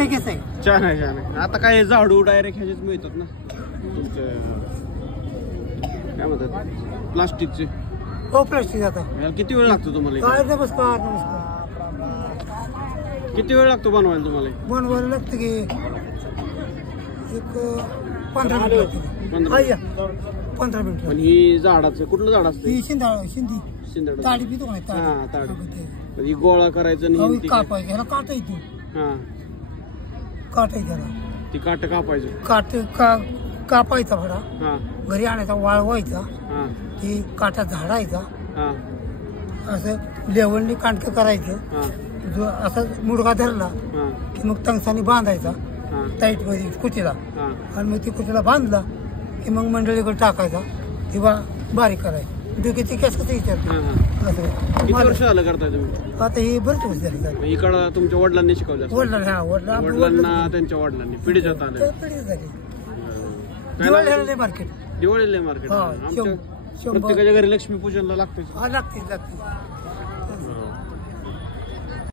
ठीक आहे. छान आहे छान आहे. आता काय झाडू डायरेक्ट ह्याच्यात मिळतात ना तुमचे काय म्हणतात प्लास्टिकचे. हो प्लास्टिक आता. याला किती वेळ लागतो तुम्हाला? काय नमस्कार नमस्कार. किती वेळ लागतो बनवायला तुम्हाला? बनवायला लागतं की एक 15 मिनिट लागते. 15 मिनिट. पण ही झाडाचं कुठलं झाड असतं? ही शिंदाळ शिंदड ताडी पितो नाही हा ताड. ही गोळा करायचं नाही कापायचं. ह्याला काटा येतो. हा काटा आहे त्याला. ती काट कापायची. कापायचा भाडा हा घरी आणायचा वाळवायचा. हा ती काटा झाडायचा. हा असं लेवलनी कांडकं करायचं. हा जो असा मुडगा धरला हा की मग तंगसानी बांधायचा हा टाईट मध्ये कुटीला. हा आणि मग ती कुटीला बांधला की मग मंडळीकडे टाकायचा. तेव्हा बारीक करायचं. डोक्याची केस कसं विचारतो. असं किती वर्ष झालं करताय तुम्ही? आता हे बरेच वर्ष झाली. इकडं तुमच्या वडिलांनी शिकवलं असेल. वडिलांना त्यांच्या वडिलांनी पिढीजात आलं. पिढी झाली. दिवाळीला मार्केट. दिवाळीला मार्केट. आमच्या प्रत्येकाच्या घरी लक्ष्मी पूजनला लागते. लागते.